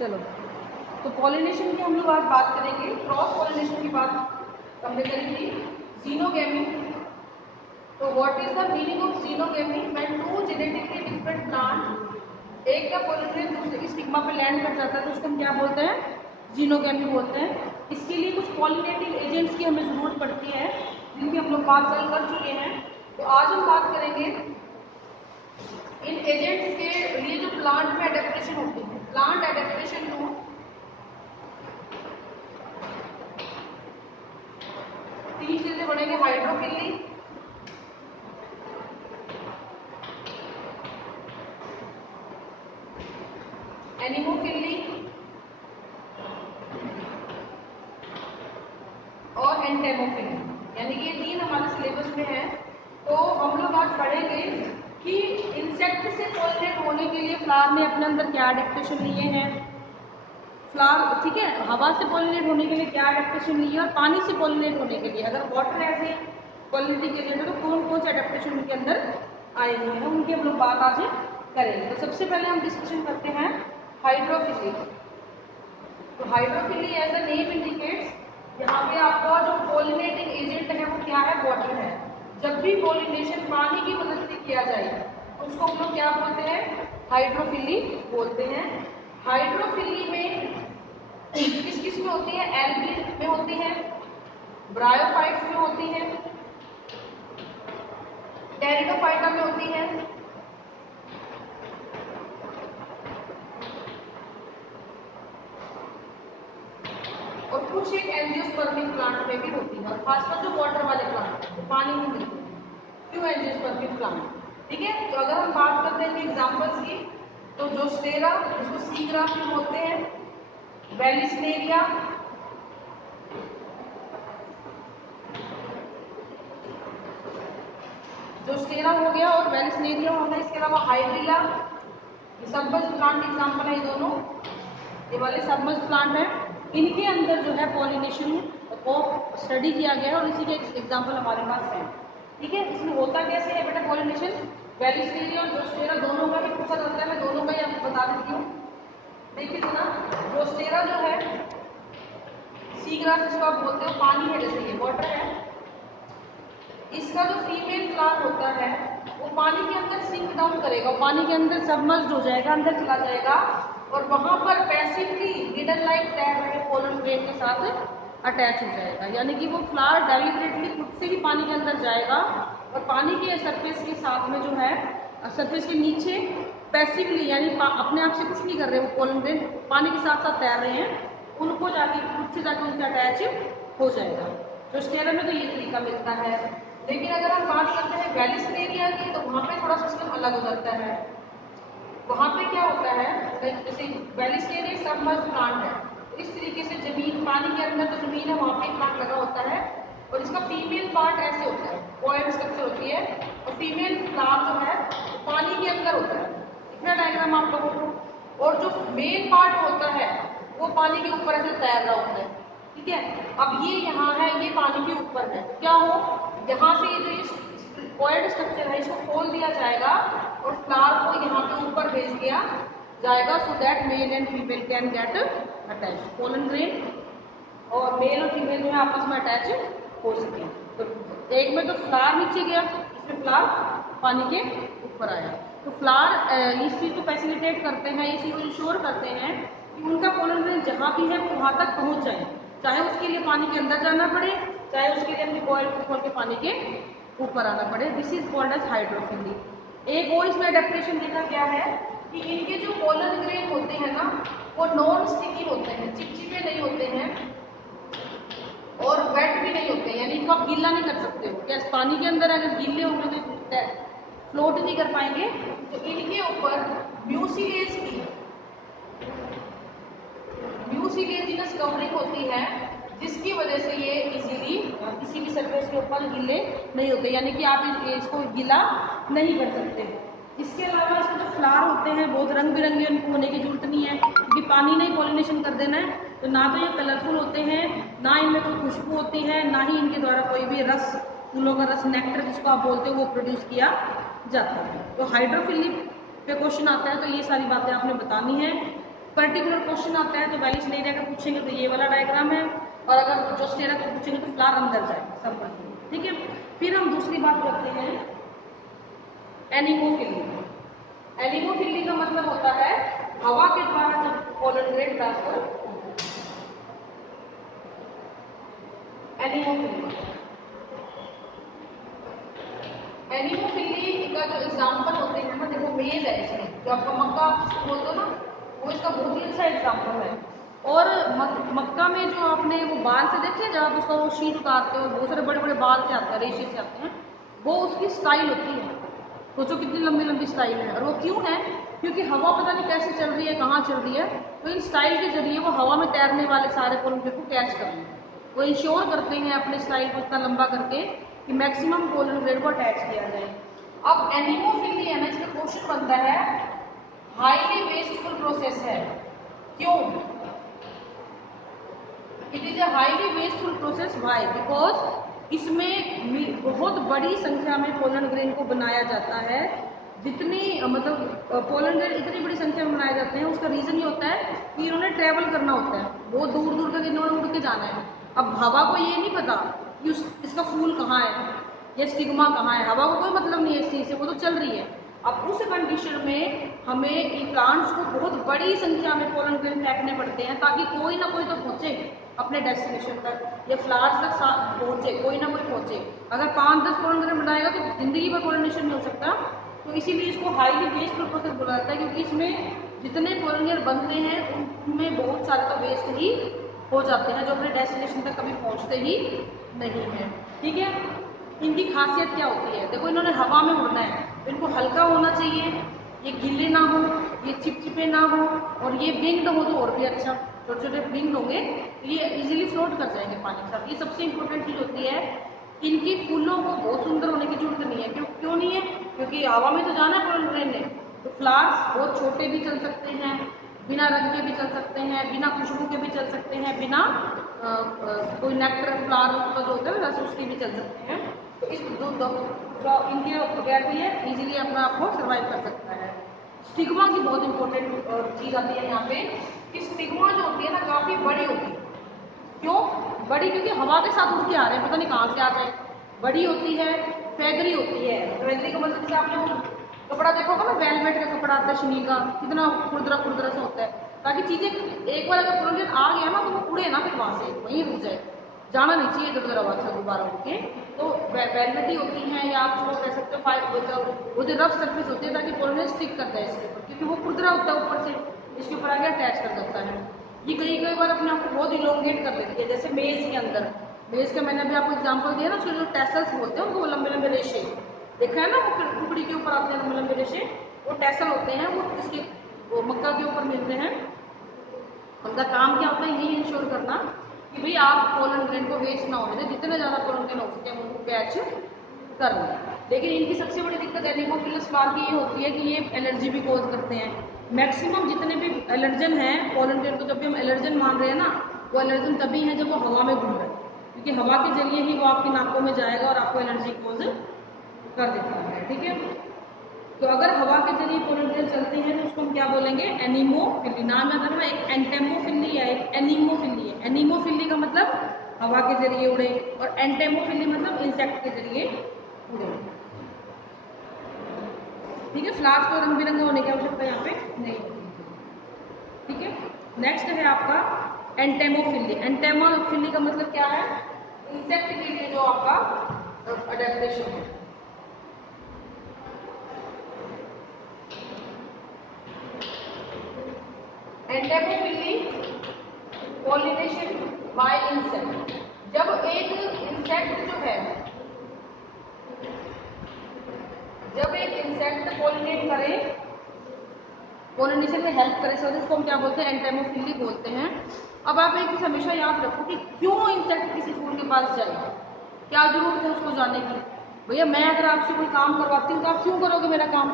चलो, तो पॉलिनेशन की हम लोग आज बात करेंगे। क्रॉस पॉलिनेशन की बात हमने करी थी। जीनोगेमी, तो what is the meaning of xenogamy? When two genetically different plant एक का पॉलिनेशन दूसरे की स्टिग्मा पे लैंड कर जाता है तो उसको हम क्या बोलते हैं? जीनोगेमी बोलते हैं। इसके लिए कुछ पॉलिनेटिंग एजेंट्स की हमें जरूरत पड़ती है जिनकी हम लोग बात कल कर चुके हैं। तो आज हम बात करेंगे इन एजेंट्स के लिए जो प्लांट में एडेप्टेशन होती है। प्लांट एडेप्टेशन टू तीन चीजें बढ़ेंगे: हाइड्रोफिली, एनिमोफिली और एंटेमोफिली। यानी कि ये तीन हमारे सिलेबस में है। तो हम लोग आज पढ़ेंगे कि इंसेक्ट से पॉलिनेट होने के लिए फ्लावर ने अपने अंदर क्या एडेप्टेशन लिए हैं। फ्लावर, ठीक है, हवा से पॉलिनेट होने के लिए क्या एडेप्टेशन लिए और पानी से पॉलिनेट होने के लिए अगर water as a pollinating agent है तो कौन कौन से एडेप्टेशन उनके अंदर आए हुए हैं, उनकी हम लोग बात आज करेंगे। तो सबसे पहले हम डिस्कशन करते हैं हाइड्रोफिली। तो hydrophily as the name indicates, यहाँ पे आपका जो पॉलिनेटिंग एजेंट है वो क्या है? वाटर है। जब भी पॉलिनेशन पानी की मदद से किया जाए तो उसको हम लोग क्या बोलते हैं? हाइड्रोफिली बोलते हैं। हाइड्रोफिली में किस किस में होती है? एल्गी में होती है, ब्रायोफाइट्स में होती है, टेरिडोफाइटा में होती है, और कुछ एक एंजियोस्पर्मिक प्लांट में भी होती है। और खासकर जो वाटर वाले प्लांट है, तो पानी में मिलती है, क्यों एंजियोस्पर्मिक प्लांट, ठीक है। तो अगर हम बात करते हैं एग्जांपल्स की, तो जोस्टेरा, जिसको सीग्राफ भी बोलते हैं, वेलिस्नेरिया, जोस्टेरा हो गया और वेलिस्नेरिया हो गया। इसके अलावा हाइड्रिला, ये सबमर्ज प्लांट एग्जांपल है। ये दोनों ये वाले सबमर्ज प्लांट है। इनके अंदर जो है पॉलिनेशन को स्टडी किया गया है और इसी के एग्जांपल हमारे पास है, ठीक है। इसमें होता कैसे है बेटा पॉलिनेशन? वेलिस्नेरिया और जोस्टेरा दोनों का ही पूछा जाता है। मैं दोनों का ही आपको बता देती हूँ। देखिए सुना, जोस्टेरा जो है सीग्रास जिसको आप बोलते हो, पानी है, जैसे ये वाटर है। इसका जो फीमेल फ्लावर होता है वो पानी के अंदर सिंक डाउन करेगा, पानी के अंदर सबमर्ज्ड हो जाएगा, अंदर चला जाएगा और वहां पर पैसिवली निडल लाइक तैर रहे पोलन ग्रेन के साथ अटैच हो जाएगा। यानी कि वो फ्लावर डेलिबरेटली खुद से ही पानी के अंदर जाएगा और पानी के सरफेस के साथ में जो है, सरफेस के नीचे पैसिवली यानी अपने आप से कुछ नहीं कर रहे, वो पोलन ग्रेन पानी के साथ साथ तैर रहे हैं, उनको जाके खुद से जाके उनसे अटैच हो जाएगा। तो स्टेरा में तो ये तरीका मिलता है। लेकिन अगर हम बात करते हैं वेलिस्नेरिया की, तो वहां पे थोड़ा सिस्टम अलग हो जाता है। वहां पे क्या होता है, जैसे वेलिस्नेरिया सबमर्ज प्लांट है, तो इस तरीके से जमीन, पानी के अंदर जो जमीन है वहां पे प्लांट लगा होता है और इसका फीमेल पार्ट ऐसे होता है, कॉइल स्ट्रक्चर होती है और फीमेल फ्लावर जो है वो पानी के अंदर होता है। इतना डायग्राम आप लोगों को, और जो मेल पार्ट होता है वो पानी के ऊपर ऐसे तैर रहा होता है, ठीक है। अब ये यहाँ है, ये पानी के ऊपर है, क्या हो, यहाँ से ये जो कॉइल्ड स्ट्रक्चर है इसको खोल दिया जाएगा और फ्लावर को यहाँ पे ऊपर भेज दिया जाएगा, so that male and female can get attach. Pollen grain और मेल और फीमेल जो है आपस में अटैच हो सके। तो एक में तो फ्लावर नीचे गया, इसमें फ्लावर पानी के ऊपर आया। तो फ्लावर इस चीज को फैसिलिटेट करते हैं, इसी को इंश्योर करते हैं कि उनका पोलन ग्रेन जहाँ भी है वो वहां तक पहुंच जाए, चाहे उसके लिए पानी के अंदर जाना पड़े, चाहे उसके लिए अपनी कॉइल को खोल के पानी के ऊपर आना पड़े। This is called as hydrophily. एक और इसमें एडेप्टेशन देखा गया है कि इनके जो पोलन ग्रेन होते हैं ना, वो नॉन स्टिकी होते हैं, चिपचिपे नहीं होते हैं और वेट भी नहीं होते, यानी इनको आप गीला नहीं कर सकते हो। क्या पानी के अंदर अगर गीले होंगे तो फ्लोट नहीं कर पाएंगे। तो इनके ऊपर म्यूसिलेजिनस कवरिंग होती है, जिसकी वजह से ये इजीली किसी भी सरफेस के ऊपर गीले नहीं होते, यानी कि आप इसको गीला नहीं कर सकते। इसके अलावा इसके जो फ्लावर होते हैं बहुत रंग बिरंगे, उनको होने की जरूरत नहीं है क्योंकि पानी नहीं पॉलिनेशन कर देना है। तो ना तो ये कलरफुल होते हैं, ना इनमें कोई खुशबू होती है, ना ही इनके द्वारा कोई भी रस, फूलों का रस, नेक्टर जिसको आप बोलते हो, वो प्रोड्यूस किया जाता है। तो हाइड्रोफिली पे क्वेश्चन आता है तो ये सारी बातें आपने बतानी है। पर्टिकुलर क्वेश्चन आता है तो वैलिस एरिया का पूछेंगे तो ये वाला डायग्राम है, और अगर जस्ट एरिया का पूछेंगे तो फ्लावर अंदर जाएगा सब। ठीक है, फिर हम दूसरी बात करते हैं एनिमोफिली। एनिमोफिली का मतलब होता है हवा के द्वारा जब pollen grain transfer. Anemophily, anemophily का जो एग्जाम्पल होते हैं ना, देखो मेज है इसमें, जो आपका मक्का बोल दो ना, वो इसका बहुत ही अच्छा एग्जाम्पल है। और मक्का में जो आपने वो बाल से देखे, जब आप उसका वो शीट उतारते हो बहुत सारे बड़े बड़े बाल से आते हैं, रेशे से आते हैं, वो उसकी स्टाइल होती है। सोचो कितनी लंबी लंबी स्टाइल है, और वो क्यों है? क्योंकि हवा पता नहीं कैसे चल रही है, कहाँ चल रही है, तो इन स्टाइल के जरिए वो हवा में तैरने वाले सारे पोलन को कैच कर लें। वो इंश्योर करते हैं अपने स्टाइल को इतना लंबा करके कि मैक्सिमम पोलन ग्रेन को अटैच किया जाए। अब एनिमोफिली है ना, इसका क्वेश्चन बनता है हाईली वेस्टफुल प्रोसेस है। क्यों? It is a highly wasteful process. Why? Because इसमें बहुत बड़ी संख्या में पोलन ग्रेन को बनाया जाता है। जितनी मतलब पोलन ग्रेन इतनी बड़ी संख्या में बनाए जाते हैं, उसका रीजन ये होता है कि इन्होंने ट्रेवल करना होता है, बहुत दूर दूर तक इन्होंने उड़ के जाना है। अब हवा को ये नहीं पता कि इसका फूल कहाँ है या स्टिग्मा कहाँ है, हवा को कोई मतलब नहीं है इस चीज़ से, वो तो चल रही है। अब उस कंडीशन में हमें इन प्लांट्स को बहुत बड़ी संख्या में पोलन ग्रेन फेंकने पड़ते हैं, ताकि कोई ना कोई तो पहुंचे अपने डेस्टिनेशन तक, या फ्लावर्स तक पहुंचे, कोई ना कोई पहुंचे। अगर 5-10 पोलन ग्रेन बनाएगा तो जिंदगी भर पोलिनेशन नहीं हो सकता। तो इसीलिए इसको हाईली वेस्टफुल प्रोसेस बोला जाता है, क्योंकि इसमें जितने पोलन ग्रेन बनते हैं उनमें बहुत सारे तो वेस्ट ही हो जाते हैं, जो अपने डेस्टिनेशन तक कभी पहुंचते ही नहीं है। ठीक है, इनकी खासियत क्या होती है? देखो, इन्होंने हवा में उड़ना है, तो इनको हल्का होना चाहिए, ये गीले ना हो, ये चिपचिपे ना हो, और ये विंग्ड हो तो और भी अच्छा। छोटे छोटे विंग्ड होंगे तो ये इजीली फ्लोट कर जाएंगे पानी के साथ। ये सबसे इंपॉर्टेंट चीज़ होती है। इनकी फूलों को बहुत सुंदर होने की जरूरत नहीं है। क्यों नहीं है? क्योंकि हवा में तो जाना है पोलन ग्रेन ने, तो फ्लावर्स बहुत छोटे भी चल सकते हैं, बिना रंग के भी चल सकते हैं, बिना खुशबू के भी चल सकते हैं, बिना कोई नेक्टर फ्लावर का जो होता है वैसे उसके भी चल सकते हैं। तो इस इनके बगैर भी है इजीली अपना आप को सर्वाइव कर सकता है। स्टिग्मा की बहुत इंपॉर्टेंट चीज़ आती है यहाँ पे कि स्टिग्मा जो होती है ना, काफ़ी बड़ी होती है। क्यों बड़ी? क्योंकि हवा के साथ उड़ के आ रहे हैं, पता नहीं कहाँ से आ जाए। बड़ी होती है, फैगरी होती है। फैगरी का मतलब जैसे आपने वो कपड़ा देखा होगा ना, वेलवेट का कपड़ा आता है शनी का, कितना खुरदरा खुरदरा सा होता है, ताकि चीजें एक बार अगर पोलन ग्रेन आ गया ना तो वो उड़े ना, फिर वहां से वहीं रुक जाए, जाना नहीं चाहिए इधर उधर हवा से दोबारा उड़ के। तो वेलवेटी होती है, या आप उसको कह सकते हो फाइबर, वो जो रफ सर्फेस होती है, ताकि पोलन ग्रेन स्टिक कर जाए इसके ऊपर, क्योंकि वो खुरदरा होता है ऊपर से, इसके ऊपर आगे अटैच कर सकता है। ये कई बार अपने आप को बहुत इलोंगेट कर लेती है, जैसे मेज के अंदर। मेज का मैंने अभी आपको एग्जांपल दिया ना, उसके जो टेसल्स बोलते हैं उनको, लंबे लंबे रेशे देखा है ना, वो टुकड़ी के ऊपर आते हैं लंबे लंबे रेशे, वो टेसल होते हैं, वो इसके वो मक्का के ऊपर मिलते हैं। उनका काम क्या होता है? यही इंश्योर करना कि भाई आप पोलन ग्रेन को वेस्ट ना होने दें, जितने ज़्यादा पोलन ग्रेन हो सके हम उनको कैच कर लें। लेकिन इनकी सबसे बड़ी दिक्कत एनिमोफिलस फ्लावर की ये होती है कि ये एलर्जी भी कॉज करते हैं। मैक्सिमम जितने भी एलर्जन हैं पोलन ग्रेन को, जब भी हम एलर्जन मान रहे हैं ना, वो एलर्जन तभी है जब वो हवा में घूम रहे हैं, क्योंकि हवा के जरिए ही वो आपकी नाकों में जाएगा और आपको एलर्जी कॉज कर देता है। ठीक है, तो अगर हवा के जरिए पोलन ग्रेन चलते हैं तो उसको हम क्या बोलेंगे? एनिमोफिली। नाम याद रखना, एक एंटेमोफिली या एक एनिमोफिली है। एनिमोफिली का मतलब हवा के जरिए उड़े, और एंटेमोफिली मतलब इंसेक्ट के जरिए उड़े। ठीक है, फ्लावर्स को रंग बिरंगा होने की आवश्यकता यहाँ पे नहीं होती। ठीक है, नेक्स्ट है आपका एंटेमोफिली। एंटेमोफिली का मतलब क्या है? इंसेक्ट के लिए जो आपका अडेप्टेशन है। Entomophily pollination by insect. जब एक इंसेक्ट जो है, जब एक इंसेक्ट पॉलिनेट करे, पॉलिनेशन में हेल्प करे, सर उसको हम क्या बोलते हैं? एंटेमोफिली बोलते हैं। अब आप एक चीज हमेशा याद रखो कि क्यों इंसेक्ट किसी फूल के पास जाए, क्या जरूरत है उसको जाने की? भैया मैं अगर आपसे कोई काम करवाती हूँ तो आप क्यों करोगे मेरा काम?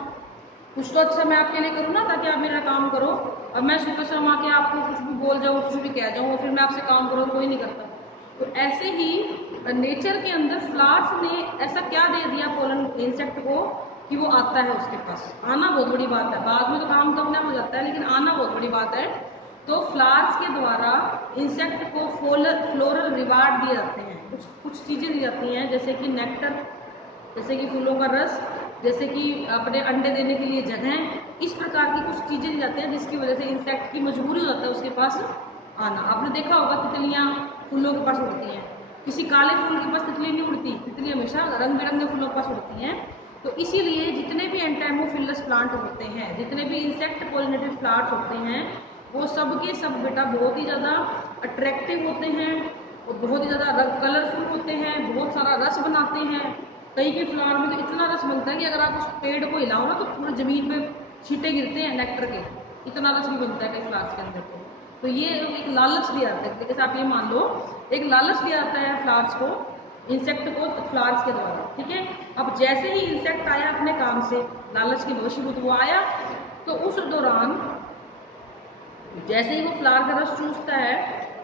कुछ तो अच्छा मैं आपके लिए करूँ ना, ताकि आप मेरा काम करो। और मैं सुबह शाम आके आपको कुछ भी बोल जाऊँ, कुछ भी कह जाऊँ, और फिर मैं आपसे काम करूँ, कोई नहीं करता। तो ऐसे ही नेचर के अंदर फ्लावर्स ने ऐसा क्या दे दिया पोलन इंसेक्ट को कि वो आता है उसके पास। आना बहुत बड़ी बात है, बाद में तो काम तो अपने आप हो जाता है, लेकिन आना बहुत बड़ी बात है। तो फ्लावर्स के द्वारा इंसेक्ट को फ्लोरल रिवार्ड दिए जाते हैं, कुछ चीज़ें दी जाती हैं, जैसे कि नेक्टर, जैसे कि फूलों का रस, जैसे कि अपने अंडे देने के लिए जगह, इस प्रकार की कुछ चीज़ें दी जाती हैं जिसकी वजह से इंसेक्ट की मजबूरी हो जाता है उसके पास आना। आपने देखा होगा तितलियाँ फूलों के पास उड़ती हैं, किसी काले फूल के पास तितली नहीं उड़ती, तितली हमेशा रंग बिरंगे फूलों के पास उड़ती हैं। तो इसीलिए जितने भी एंटाइमोफिलस प्लांट होते हैं, जितने भी इंसेक्ट पोलिनेटेड प्लांट्स होते हैं, वो सब के सब बेटा बहुत ही ज़्यादा अट्रैक्टिव होते हैं और बहुत ही ज़्यादा कलरफुल होते हैं, बहुत सारा रस बनाते हैं। कई के फ्लावर में तो इतना रस बनता है कि अगर आप उस पेड़ को हिलाओ ना तो पूरे जमीन पे छींटे गिरते हैं नेक्टर के, इतना रस भी बनता है कई फ्लावर्स के अंदर। तो ये एक लालच दिया जाता है, जैसे आप ये मान लो एक लालच दिया जाता है फ्लावर्स को, इंसेक्ट को फ्लावर्स के द्वारा, ठीक है। अब जैसे ही इंसेक्ट आया अपने काम से, लालच के वशीभूत वो आया, तो उस दौरान जैसे ही वो फ्लावर का रस चूसता है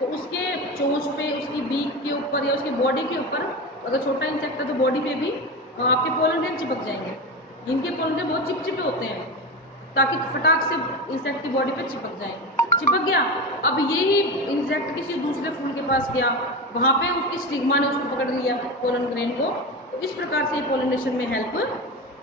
तो उसके चोंच पे, उसकी बीक के ऊपर या उसकी बॉडी के ऊपर, अगर छोटा इंसेक्ट है तो बॉडी पे भी आपके पोलन ग्रेन चिपक जाएंगे। इनके पोलन ग्रेन बहुत चिपचिपे होते हैं ताकि फटाक से इंसेक्ट की बॉडी पे चिपक जाएंगे। चिपक गया, अब यही इंसेक्ट किसी दूसरे फूल के पास गया, वहां पे उसकी स्टिग्मा ने उसको पकड़ लिया पोलन ग्रेन को, तो इस प्रकार से ये पोलिनेशन में हेल्प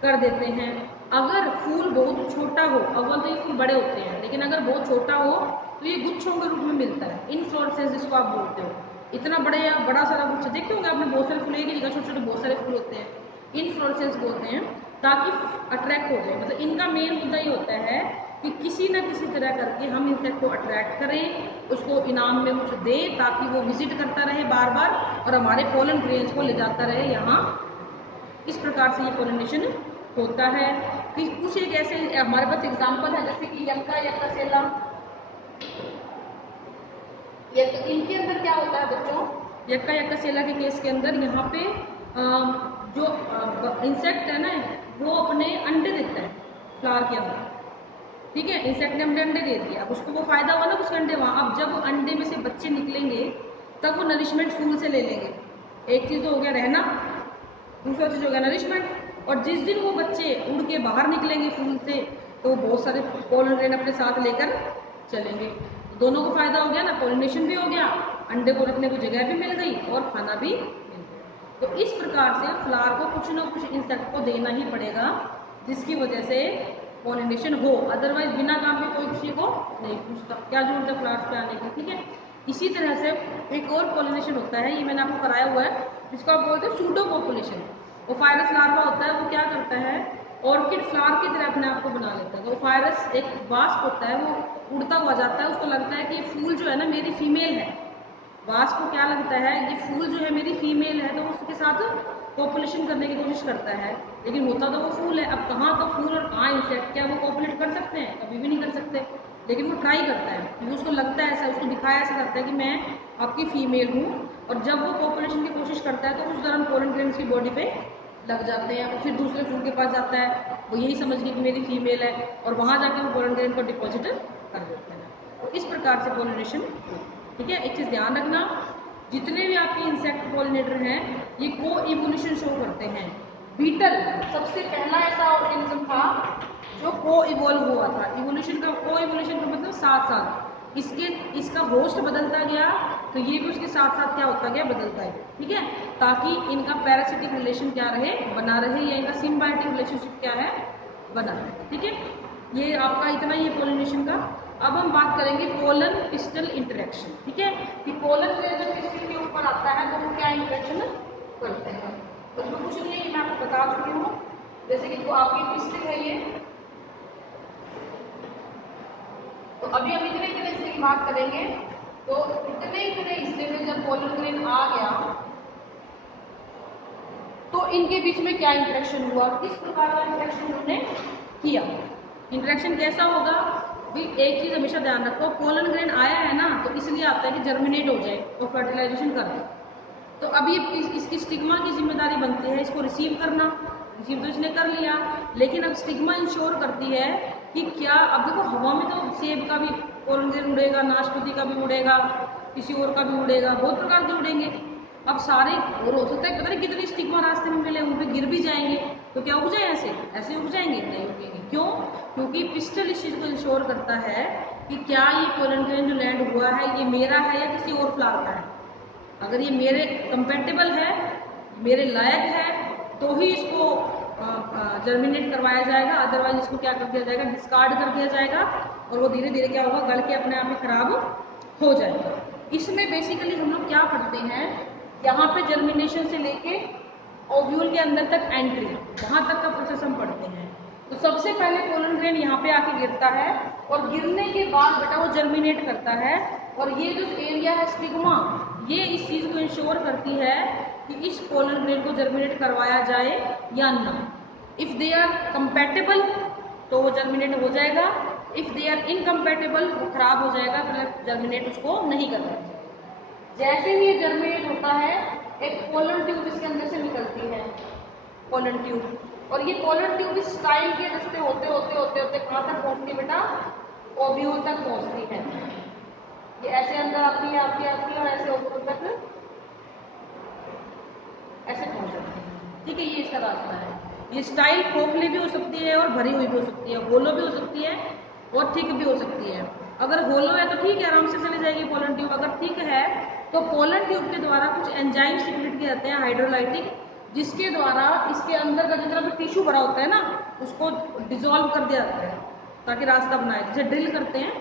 कर देते हैं। अगर फूल बहुत छोटा हो, अव्वल तो ये फूल बड़े होते हैं, लेकिन अगर बहुत छोटा हो तो ये गुच्छों के रूप में मिलता है, इनफ्लोरेसेंस जिसको आप बोलते हो। इतना बड़े या बड़ा सारा गुच्छा देखते होंगे आपने, बहुत सारे फूल एक ही जगह छोटे छोटे बहुत सारे फूल होते हैं, इनफ्लोरेसेंस बोलते हैं, ताकि अट्रैक्ट हो जाए। मतलब इनका मेन मुद्दा ये होता है कि किसी न किसी तरह करके हम इंसेक्ट को अट्रैक्ट करें, उसको इनाम में कुछ दें ताकि वो विजिट करता रहे बार बार और हमारे पोलन ग्रेन्स को ले जाता रहे यहाँ। इस प्रकार से ये पोलिनेशन होता है। कि कुछ एक ऐसे हमारे पास एग्जाम्पल है, जैसे कि यक्का यक्कासेला, इनके अंदर क्या होता है बच्चों, यक्का यक्कासेला के केस के अंदर यहाँ पे जो इंसेक्ट है ना वो अपने अंडे देता है फ्लावर के अंदर, ठीक है। इंसेक्ट ने अपने अंडे दे दिया, अब उसको वो फायदा हुआ ना उसके अंडे वहाँ। अब जब अंडे में से बच्चे निकलेंगे तब वो नरिशमेंट फूल से ले लेंगे। एक चीज़ तो हो गया रहना, दूसरा चीज़ हो गया नरिशमेंट। और जिस दिन वो बच्चे उड़ के बाहर निकलेंगे फूल से तो बहुत सारे पोलन ग्रेन अपने साथ लेकर चलेंगे, दोनों को फायदा हो गया ना, पोलिनेशन भी हो गया, अंडे को रखने को जगह भी मिल गई और खाना भी मिल गया। तो इस प्रकार से फ्लावर को कुछ ना कुछ इंसेक्ट को देना ही पड़ेगा जिसकी वजह से पोलिनेशन हो, अदरवाइज बिना काम के कोई किसी को नहीं पूछता, क्या जरूरत है फ्लावर्स पे आने की, ठीक है। इसी तरह से एक और पोलिनेशन होता है, ये मैंने आपको कराया हुआ है, जिसको आप बोलते हैं सूडो पॉपुलेशन। ओफायरस लार्वा होता है, वो क्या करता है ऑर्किड फ्लावर की तरह अपने आप को बना लेता है। तो ओफायरस एक वास्प होता है, वो उड़ता हुआ जाता है, उसको लगता है कि ये फूल जो है ना मेरी फीमेल है। वास्प को क्या लगता है ये फूल जो है मेरी फीमेल है, तो वो उसके साथ पॉपुलेशन करने की कोशिश करता है, लेकिन होता तो वो फूल है। अब कहाँ का फूल और कहाँ इंसेक्ट, क्या वो पॉपुलेट कर सकते हैं? कभी भी नहीं कर सकते, लेकिन वो ट्राई करता है क्योंकि उसको लगता है ऐसा, उसको दिखाया ऐसा करता है कि मैं आपकी फीमेल हूँ। और जब वो पॉपुलेशन की कोशिश करता है तो उस दौरान पोलन ग्रेन्स की बॉडी पे लग जाते हैं और फिर दूसरे फूल के पास जाता है, वो यही समझ के कि मेरी फीमेल है और वहाँ जाके वो पोलन ग्रेन को डिपॉजिट कर देते हैं। तो इस प्रकार से पोलिनेशन, ठीक है। एक चीज़ ध्यान रखना, जितने भी आपके इंसेक्ट पोलिनेटर हैं ये को इवोल्यूशन शो करते हैं। बीटल सबसे पहला ऐसा ऑर्गेनिज्म था जो को इवोल्व हुआ था। इवोल्यूशन का, को इवोल्यूशन का मतलब साथ साथ इसका होस्ट बदलता गया तो ये भी उसके साथ साथ क्या होता गया, बदलता है, ठीक है, ताकि इनका पैरासिटिक रिलेशन क्या रहे, बना रहे, या इनका सिम्बायोटिक रिलेशनशिप क्या है, बना रहे, ठीक है। ये आपका इतना ही है पोलिनेशन का। अब हम बात करेंगे पोलन पिस्टल इंटरेक्शन, ठीक है, कि पोलन जब पिस्टल के ऊपर आता है तो वो क्या इंटरेक्शन करते हैं। तो उसमें कुछ नहीं है, मैं आपको बता चुकी हूँ, जैसे कि वो आपकी पिस्टल है ये, तो अभी हम इतने इतने हिस्से की बात करेंगे। तो इतने इतने हिस्से में जब पोलन ग्रेन आ गया तो इनके बीच में क्या इंटरेक्शन हुआ, किस प्रकार का इंटरेक्शन उन्होंने किया। इंटरेक्शन कैसा होगा भी, एक चीज हमेशा ध्यान रखो, पोलन ग्रेन आया है ना तो इसलिए आता है कि जर्मिनेट हो जाए और फर्टिलाइजेशन कर दे। तो अभी इसकी स्टिग्मा की जिम्मेदारी बनती है इसको रिसीव करना, रिसीव तो इसने कर लिया, लेकिन अब स्टिग्मा इंश्योर करती है कि क्या, अब देखो हवा में तो सेब का भी पोलन ग्रेन उड़ेगा, नाशपाती का भी उड़ेगा, किसी और का भी उड़ेगा, बहुत प्रकार के उड़ेंगे। अब सारे और हो सकता है पता नहीं कितनी स्टिग्मा रास्ते में मिले, उन पर गिर भी जाएंगे, तो क्या उग जाए ऐसे ऐसे उग जाएंगे? नहीं उगेंगे। क्यों? क्योंकि पिस्टल इस चीज को इंश्योर करता है कि क्या ये पोलन ग्रेन जो लैंड हुआ है ये मेरा है या किसी और फ्लावर का है। अगर ये मेरे कंपेटेबल है, मेरे लायक है, तो ही इसको जर्मिनेट करवाया जाएगा, अदरवाइज इसको क्या कर दिया जाएगा? डिस्कार्ड कर दिया जाएगा और वो धीरे धीरे क्या होगा? गल के अपने आप ही खराब हो जाएगा। इसमें बेसिकली हम लोग क्या पढ़ते हैं, यहाँ पे जर्मिनेशन से लेके ओव्यूल के अंदर तक एंट्री, वहां तक का प्रोसेस हम पढ़ते हैं। तो सबसे पहले पोलन ग्रेन यहाँ पे आके गिरता है और गिरने के बाद बेटा वो जर्मिनेट करता है। और ये जो एरिया है स्टिग्मा, ये इस चीज को इंश्योर करती है कि इस पोलन ग्रेन को जर्मिनेट करवाया जाए या ना। इफ दे आर कंपेटेबल तो वो जर्मिनेट हो जाएगा, इफ दे आर इनकम्पेटेबल वो खराब हो जाएगा, फिर जर्मिनेट उसको नहीं करना चाहिए। जैसे ही ये जर्मिनेट होता है एक पोलन ट्यूब इसके अंदर से निकलती है, पोलन ट्यूब, और ये पोलन ट्यूब इस स्टाइल के रास्ते होते होते होते होते कहाँ तक पहुँचती है बेटा? ओव्यूल तक पहुँचती है। ये ऐसे अंदर आती है आती है आती है और ऐसे ओव्यूल तक ऐसे पहुँच जाती है। ठीक है, ये इसका रास्ता है। ये स्टाइल खोखली भी हो सकती है और भरी हुई भी हो सकती है, होलो भी हो सकती है और थिक भी हो सकती है। अगर होलो है तो ठीक है, आराम से चली जाएगी पोलन ट्यूब। अगर थिक है तो पोलन ट्यूब के द्वारा कुछ एंजाइम सीक्रेट किए जाते हैं हाइड्रोलाइटिक, जिसके द्वारा इसके अंदर का जितना भी टिश्यू भरा होता है ना उसको डिजोल्व कर दिया जाता है ताकि रास्ता बनाए। जैसे ड्रिल करते हैं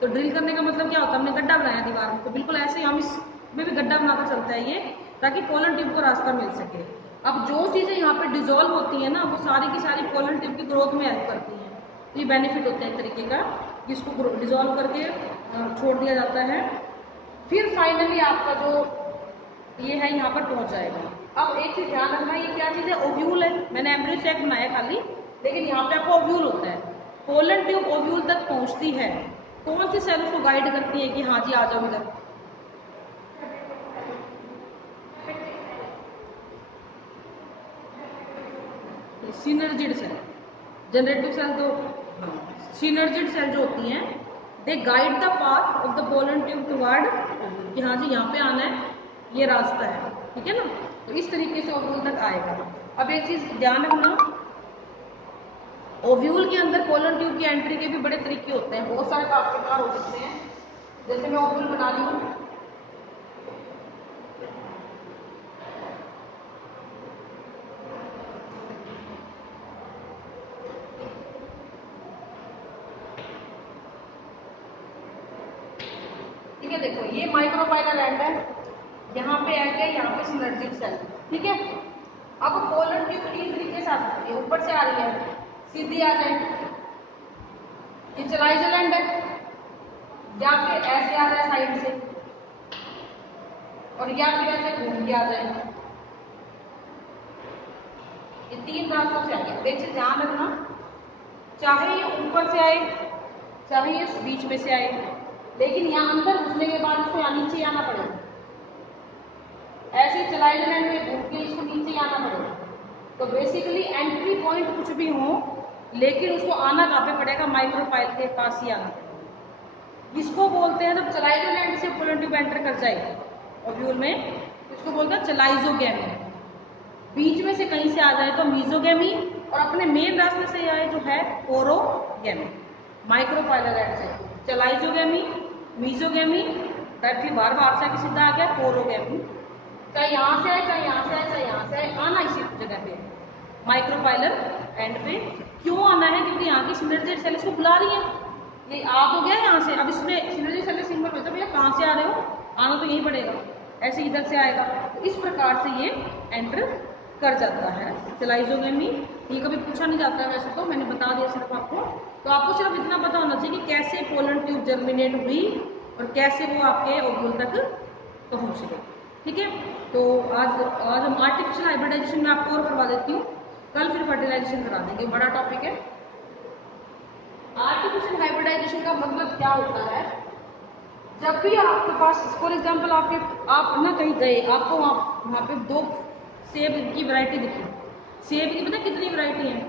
तो ड्रिल करने का मतलब क्या होता है? हमने गड्ढा बनाया दीवार में, तो बिल्कुल ऐसे ही हम इसमें भी गड्ढा बनाता चलता है ये, ताकि पोलन ट्यूब को रास्ता मिल सके। अब जो चीज़ें यहाँ पे डिजोल्व होती है ना वो सारी की सारी पोलन ट्यूब की ग्रोथ में हेल्प करती हैं। तो ये बेनिफिट होता है एक तरीके का, जिसको डिजोल्व करके छोड़ दिया जाता है। फिर फाइनली आपका जो ये है यहाँ पर पहुँच जाएगा। अब एक चीज़ ध्यान रखना, ये क्या चीज़ है? ओव्यूल है। मैंने एम्ब्रियो सैक बनाया खाली, लेकिन यहाँ पे आपको ओव्यूल होता है। पोलन ट्यूब ओव्यूल तक पहुँचती है, कौन सी सेल उसको गाइड करती है कि हाँ जी आ जाओ इधर? सिनर्जिड सेल, जनरेटिव सेल तो सिनर्जिड सेल जो होती हैं they guide the path of the pollen tube toward कि हाँ जी यहाँ पे आना है, ये रास्ता है। ठीक है ना? तो इस तरीके से ओव्यूल तक आएगा। अब एक चीज ध्यान रखना, ओव्यूल के अंदर पोलन ट्यूब की एंट्री के भी बड़े तरीके होते हैं, बहुत सारे प्रकार हो सकते हैं। जैसे मैं ओव्यूल बना ली हूँ, ठीक है, देखो ये माइक्रोपाइलर एंड है, यहाँ पे एंड है, यहाँ पे सिनर्जिक सेल। ठीक है, अब पोलन ट्यूब तीन तरीके से आती है, ऊपर से आ रही है सीधी आ जाए, ये चलाइजल एंड है, या फिर ऐसे आ जाए साइड से, और या फिर ऐसे घूम के आ जाए। ये तीन रास्तों से आएगी। एक चीज ध्यान रखना, चाहे ये ऊपर से आए चाहे ये बीच में से आए, लेकिन यहाँ अंदर घुसने के बाद इसको यहाँ नीचे आना पड़ेगा। ऐसे चलाइजल एंड में घूम के इसको नीचे आना पड़ेगा। तो बेसिकली एंट्री पॉइंट कुछ भी हो, लेकिन उसको आना कहाँ पे पड़ेगा? माइक्रोपाइल के पास ही आना पड़ेगा। इसको बोलते हैं जब चलाइजल एंड से पोलन ट्यूब एंटर कर जाए ओव्यूल में, इसको बोलते हैं चलाइजोगेमी। बीच में से कहीं से आ जाए तो मीजोगेमी, और अपने मेन रास्ते से आए जो है पोरोगेमी। माइक्रोपाइलर एंड से चलाइजोगेमी, मीजोगेमी, डायरेक्टली बार बार से सीधा आ गया पोरोगेमी। चाहे यहाँ से आए चाहे यहाँ से आए चाहे यहाँ से आए, आना इसी जगह पे माइक्रोपाइलर एंड पे। क्यों आना है? क्योंकि यहाँ की सिनर्जिड सेल इसको बुला रही है। ये आ तो गया यहाँ से, अब इसमें सिनर्जिड सेल सिंबल भेजो, भैया कहाँ से आ रहे हो? आना तो यहीं पड़ेगा, ऐसे इधर से आएगा। तो इस प्रकार से ये एंटर कर जाता है चलाइजोगेमी। ये कभी पूछा नहीं जाता है वैसे तो, मैंने बता दिया सिर्फ आपको। तो आपको सिर्फ इतना पता होना चाहिए कि कैसे पोलन ट्यूब जर्मिनेट हुई और कैसे वो आपके ओव्यूल तक पहुँच गए। ठीक है, तो आज हम आर्टिफिशियल हाइब्रिडाइजेशन में आपको और करवा देती हूँ, कल फिर फर्टिलाइजेशन करा देंगे, बड़ा टॉपिक है। आर्टिफिशियल हाइब्रिडाइजेशन का मतलब क्या होता है? जब भी आपके पास फॉर एग्जांपल आप ना कहीं गए, आपको वहाँ पे दो सेब की वैरायटी दिखी। सेब की पता कितनी वैरायटी है?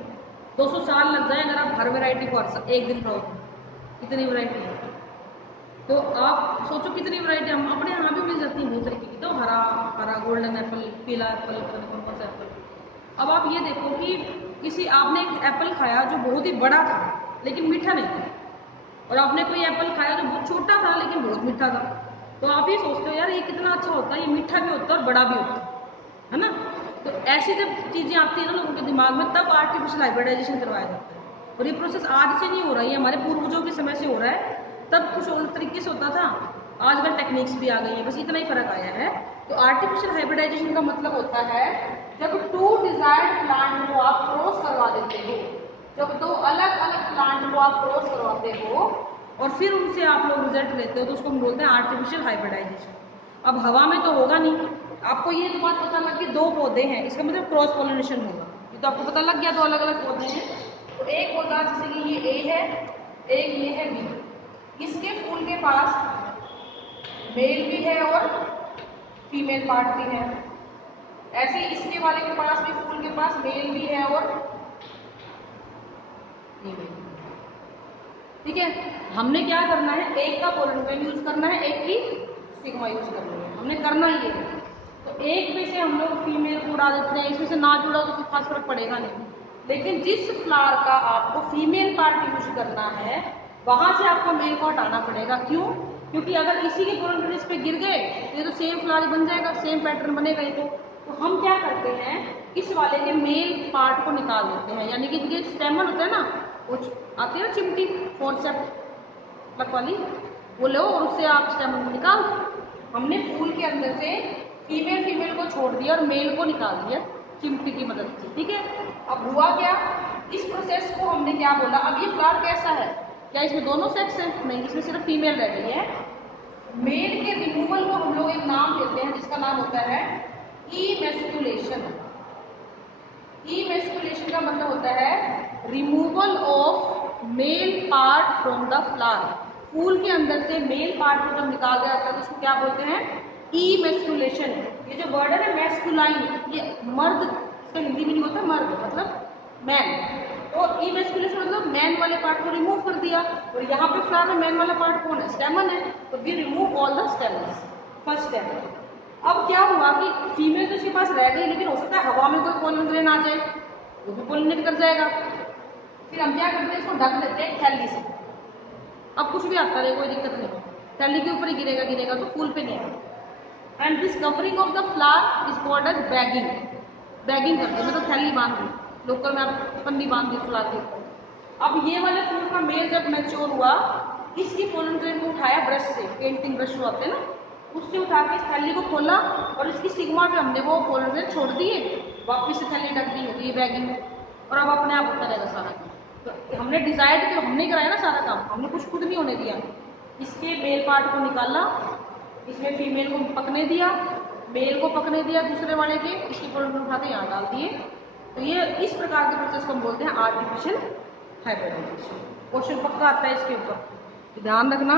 200 साल लग जाए अगर आप हर वैरायटी को एक दिन खाओ। कितनी वैरायटी है? तो आप सोचो कितनी वैरायटी हम अपने यहाँ भी मिल जाती है बहुत तरीके की। तो हरा गोल्डन एप्पल, पीला एप्पल, कौन कौन सा एप्पल। अब आप ये देखो कि किसी आपने एक एप्पल खाया जो बहुत ही बड़ा था लेकिन मीठा नहीं था, और आपने कोई एप्पल खाया जो बहुत छोटा था लेकिन बहुत मीठा था, तो आप ये सोचते हो यार ये कितना अच्छा होता है, ये मीठा भी होता है और बड़ा भी होता है ना। तो ऐसी जब चीज़ें आती है ना लोगों के दिमाग में, तब आर्टिफिशियल हाइब्रिडाइजेशन करवाया जाता है। और ये प्रोसेस आज से नहीं हो रहा है, ये हमारे पूर्वजों के समय से हो रहा है। तब कुछ और तरीके से होता था, आजकल टेक्निक्स भी आ गई हैं, बस इतना ही फर्क आया है। तो आर्टिफिशियल हाइब्रिडाइजेशन का मतलब होता है जब टू डिजायर्ड प्लांट को आप क्रॉस करवा देते हो, जब दो अलग अलग प्लांट को आप क्रॉस करवाते हो और फिर उनसे आप लोग रिजल्ट लेते हो, तो उसको हम बोलते हैं आर्टिफिशियल हाइब्रिडाइजेशन। अब हवा में तो होगा नहीं, आपको ये तो बात पता लग गई दो पौधे हैं, इसका मतलब क्रॉस पॉलिनेशन होगा, ये तो आपको पता लग गया दो अलग अलग पौधे हैं। तो एक पौधा जैसे कि ये ए है, एक ये है बी, इसके फूल के पास मेल भी है और फीमेल पार्ट भी है, ऐसे इसके वाले के पास भी फूल के पास मेल भी है और फीमेल। ठीक है, हमने क्या करना है, एक का पोलर ग्रेन यूज करना है, एक की सिग्मा यूज करनी है, हमने करना ही है। तो एक में से हम लोग फीमेल को उड़ा देते हैं, इसमें से ना जुड़ा तो कुछ खास फर्क पड़ेगा नहीं, लेकिन जिस फ्लावर का आपको फीमेल पार्ट यूज करना है वहां से आपको मेल को हटाना पड़ेगा। क्यों? क्योंकि अगर इसी के पोलर ग्रेन इस पे गिर गए तो ये तो सेम फ्लावर बन जाएगा, सेम पैटर्न बनेगा ही। तो हम क्या करते हैं, इस वाले के मेल पार्ट को निकाल देते हैं, यानी कि ये स्टेमन होता है ना, वो आती है ना चिमटी फोर्सेप्ट लक वाली, वो लो और उससे आप स्टेमन को निकाल दो। हमने फूल के अंदर से फीमेल को छोड़ दिया और मेल को निकाल दिया चिमटी की मदद से। ठीक है, अब हुआ क्या, इस प्रोसेस को हमने क्या बोला, अब ये फ्लावर कैसा है, क्या इसमें दोनों सेक्स है? नहीं, इसमें सिर्फ फीमेल रह गई है। मेल के रिमूवल को हम लोग एक नाम देते हैं जिसका नाम होता है इमेस्कुलेशन। इमेस्कुलेशन का मतलब होता है removal of male part from the flower. फूल के अंदर से मेल पार्ट को जब निकाल दिया जाता है तो उसको क्या बोलते हैं, इमेस्कुलेशन। ये जो वर्ड है ना मैस्कुलाइन, ये मर्द, इसका हिंदी में नहीं होता मर्द मतलब मैन, तो इमेस्कुलेशन मतलब मैन वाले पार्ट को रिमूव कर दिया। और यहाँ पे फ्लावर में मैन वाला पार्ट कौन है, स्टेमन है, तो we remove all the stamens, first stamen. अब क्या हुआ कि फीमेल तो इसके पास रह गई, लेकिन हो सकता है हवा में कोई पोलन ग्रेन आ जाए, वो भी पोलिनेट कर जाएगा। फिर हम क्या करते हैं, इसको ढक देते हैं थैली से। अब कुछ भी आता रहे कोई दिक्कत नहीं, थैली के ऊपर ही गिरेगा तो फूल पे नहीं आएगा। And this covering of the flower is called as bagging. Bagging करते हैं मतलब थैली बांध दी, लोकल में आप पन्नी बांध दी फ्लावर के ऊपर। अब ये वाले फूल का मेल जब मैच्योर हुआ, इसकी पोलन ग्रेन को उठाया ब्रश से, पेंटिंग ब्रश जो आते हैं ना, उससे उठा के इस थैली को खोला और इसकी सिग्मा पे हमने वो पोलन ग्रेन छोड़ दिए, वापस से थैली ढक दी, होगी ये बैगिंग, और अब अपने आप होता रहेगा सारा काम। तो हमने डिजाइड तो हमने कराया ना सारा काम, हमने कुछ खुद नहीं होने दिया। इसके मेल पार्ट को निकाला, इसमें फीमेल को पकने दिया, मेल को पकने दिया दूसरे वाले के, इसकी पोलन ग्रेन उठा के यहाँ डाल दिए। तो ये इस प्रकार के प्रोसेस को हम बोलते हैं आर्टिफिशियल हाइब्रिडाइजेशन। क्वेश्चन पक्का आता है इसके ऊपर, ध्यान रखना।